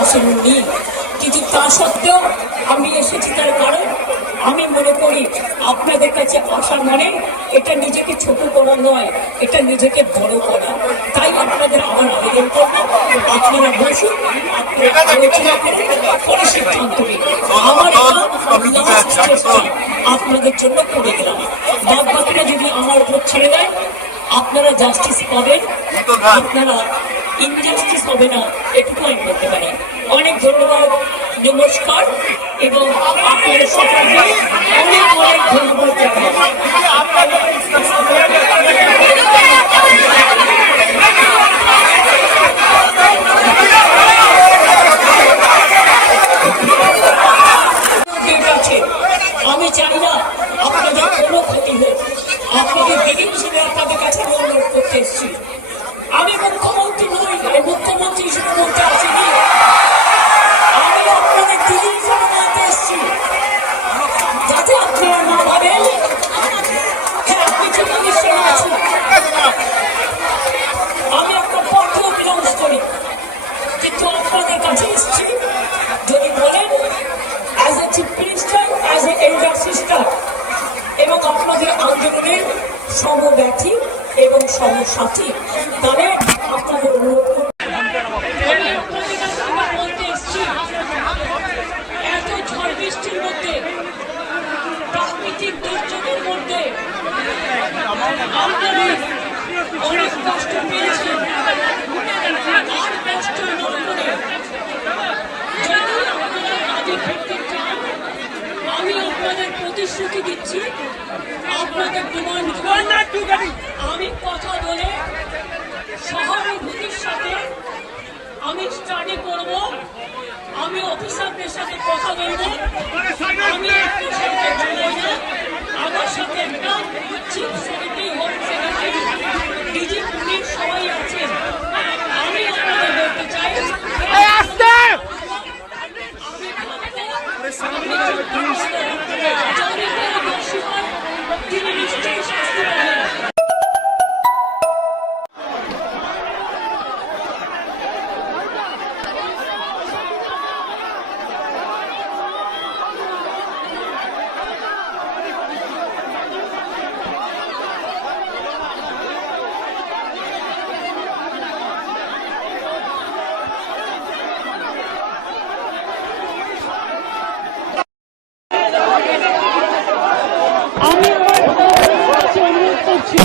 আসেননি, কিন্তু তা সত্ত্বেও আমি এসেছি। তার কারণ আমি মনে করি আপনাদের কাছে আসা মানে এটা নিজেকে ছোট করা নয়, এটা নিজেকে বড় করা। তাই আপনাদের আমার আবেদন করবো, আপনারা বসুন, আলোচনা করুন, পরে সিদ্ধান্ত নিন। আমার আপনাদের জন্য করে দিলাম, বাদ বাকিটা যদি আমার উপর ছেড়ে দেয় আপনারা জাস্টিস পাবেন, আপনারা ইনজাস্টিস হবে না, এটুকু আমি বলতে পারি। অনেক ধন্যবাদ, নমস্কার, এবং আপনাদের সকলকে অনেক অনেক ধন্যবাদ জানাই। আমি চাই না আপনাদের কোনো ক্ষতি হোক, আপনাদের দিদি হিসেবে আপনাদের কাছে অনুরোধ করতে এসেছি। আমি মুখ্যমন্ত্রী নই, মুখ্যমন্ত্রী হিসেবে বলতে আসিনি, আমি আপনাদের দিদি হিসেবে বলতে এসেছি, যাতে আপনারা না ভাবেন হ্যাঁ আপনি চলে আছেন। আমি আপনার পক্ষেও বিলম্ব করি, কিন্তু আপনাদের কাছে এসেছি যদি বলেন as a chief minister, as a elder sister, এবং আপনাদের আন্দোলনের সমব্যথী এবং সমসাথী, তাহলে আপনাদের অনুরোধ করব। এত ঝড় বৃষ্টির মধ্যে, প্রাকৃতিক দুর্যোগের মধ্যে আপনারা অনেক কষ্ট পেয়েছেন, আর কষ্ট না করে যদি আপনারা কাজে ফিরতে চান, আমি আপনাদের প্রতিশ্রুতি দিচ্ছি, আপনাদের ডিমান্ড আমি কথা বলে সহানুভূতির সাথে আমি স্টাডি করব, আমি অফিসারদের সাথে কথা বলবো, আমি একটু সাথে চলে না, আমার সাথে একটা chief secretary, home secretary, DG police সবাই আছেন। আমি আপনাদের বলতে চাই তিনি নিশ্চয়ই শাস্তি পাবেন। আমি আমার অনুরোধ করছি।